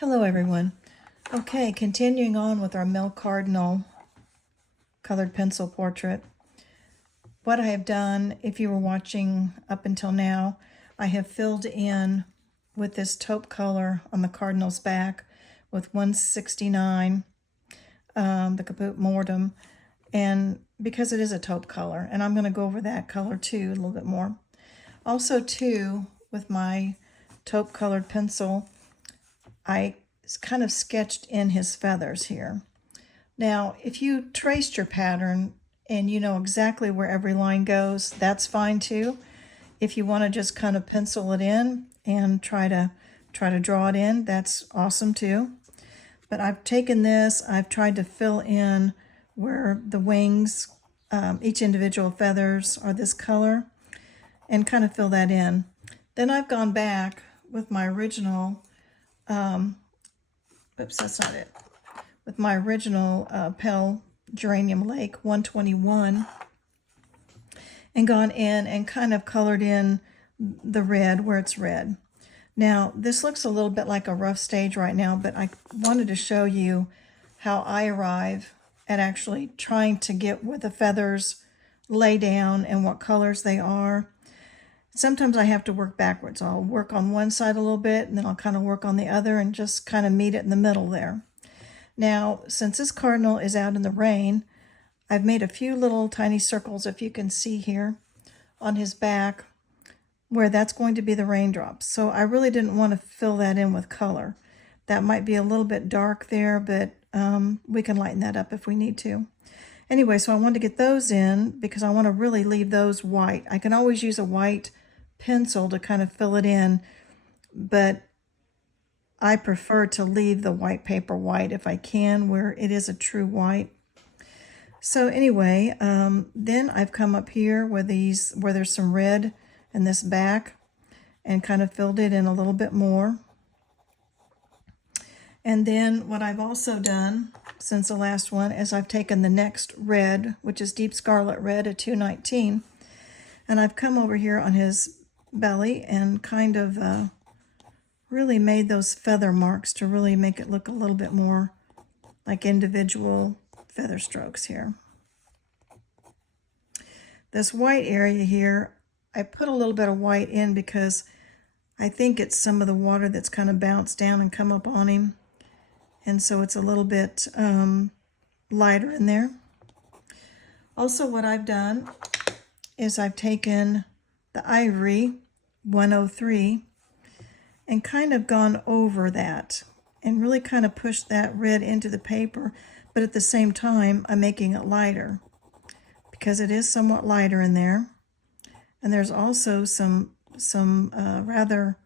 Hello everyone. Okay, continuing on with our male Cardinal colored pencil portrait. What I have done, if you were watching up until now, I have filled in with this taupe color on the Cardinal's back with 169, the Caput Mortem, and because it is a taupe color, and I'm going to go over that color too a little bit more. Also too, with my taupe colored pencil, I kind of sketched in his feathers here. Now, if you traced your pattern and you know exactly where every line goes, that's fine too. If you want to just kind of pencil it in and try to draw it in, that's awesome too. But I've taken this, I've tried to fill in where the wings, each individual feathers are this color, and kind of fill that in. Then I've gone back with my original oops, that's not it. With my original Pale Geranium Lake 121 and gone in and kind of colored in the red where it's red. Now, this looks a little bit like a rough stage right now, but I wanted to show you how I arrive at actually trying to get where the feathers lay down and what colors they are. Sometimes I have to work backwards. I'll work on one side a little bit, and then I'll kind of work on the other and just kind of meet it in the middle there. Now, since this Cardinal is out in the rain, I've made a few little tiny circles, if you can see here, on his back, where that's going to be the raindrops. So I really didn't want to fill that in with color. That might be a little bit dark there, but we can lighten that up if we need to. Anyway, so I wanted to get those in because I want to really leave those white. I can always use a white pencil to kind of fill it in, but I prefer to leave the white paper white if I can, where it is a true white. So anyway, then I've come up here where there's some red in this back and kind of filled it in a little bit more. And then what I've also done since the last one is I've taken the next red, which is Deep Scarlet Red at 219, and I've come over here on his belly and kind of really made those feather marks to really make it look a little bit more like individual feather strokes here. This white area here, I put a little bit of white in because I think it's some of the water that's kind of bounced down and come up on him. And so it's a little bit lighter in there. Also, what I've done is I've taken the Ivory 103 and kind of gone over that and really kind of pushed that red into the paper, but at the same time I'm making it lighter because it is somewhat lighter in there. And there's also some rather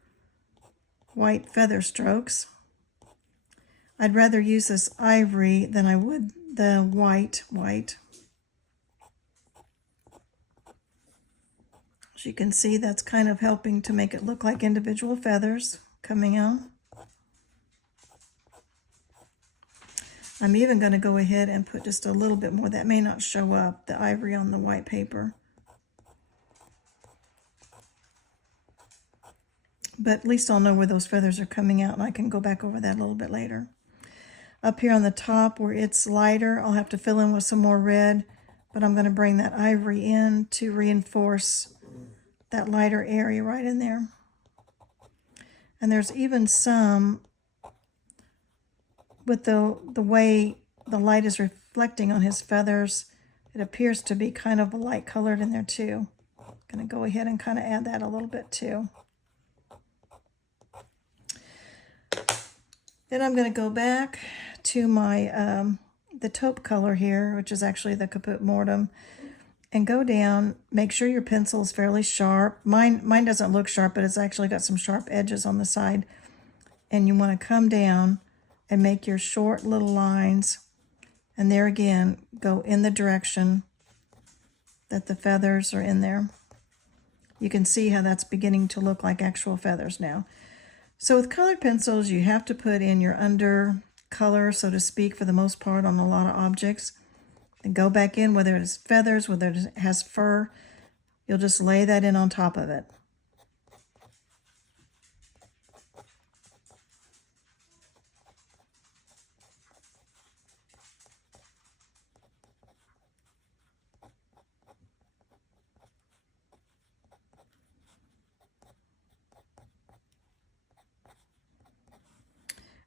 white feather strokes. I'd rather use this ivory than I would the white. As you can see, that's kind of helping to make it look like individual feathers coming out. I'm even going to go ahead and put just a little bit more. That may not show up, the ivory on the white paper. But at least I'll know where those feathers are coming out, and I can go back over that a little bit later. Up here on the top where it's lighter, I'll have to fill in with some more red, but I'm going to bring that ivory in to reinforce that lighter area right in there. And there's even some, with the way the light is reflecting on his feathers, it appears to be kind of light colored in there too. I'm going to go ahead and kind of add that a little bit too. Then I'm going to go back to my the taupe color here, which is actually the Caput Mortem, and go down. Make sure your pencil is fairly sharp. Mine doesn't look sharp, but it's actually got some sharp edges on the side. And you want to come down and make your short little lines, and there again, go in the direction that the feathers are in there. You can see how that's beginning to look like actual feathers now. So with colored pencils, you have to put in your under color, so to speak, for the most part on a lot of objects. And go back in, whether it's feathers, whether it has fur, you'll just lay that in on top of it.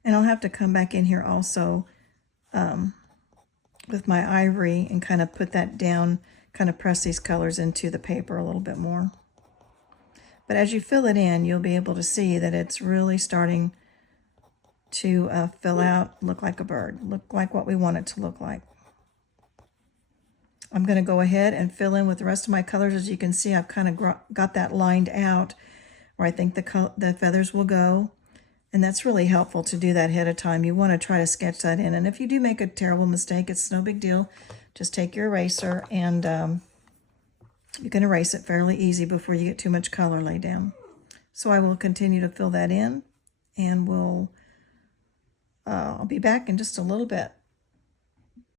And I'll have to come back in here also with my ivory and kind of put that down, kind of press these colors into the paper a little bit more. But as you fill it in, you'll be able to see that it's really starting to fill out, look like a bird, look like what we want it to look like. I'm going to go ahead and fill in with the rest of my colors. As you can see, I've kind of got that lined out where I think the feathers will go. And that's really helpful to do that ahead of time. You want to try to sketch that in. And if you do make a terrible mistake, it's no big deal. Just take your eraser and you can erase it fairly easy before you get too much color laid down. So I will continue to fill that in, and I'll be back in just a little bit.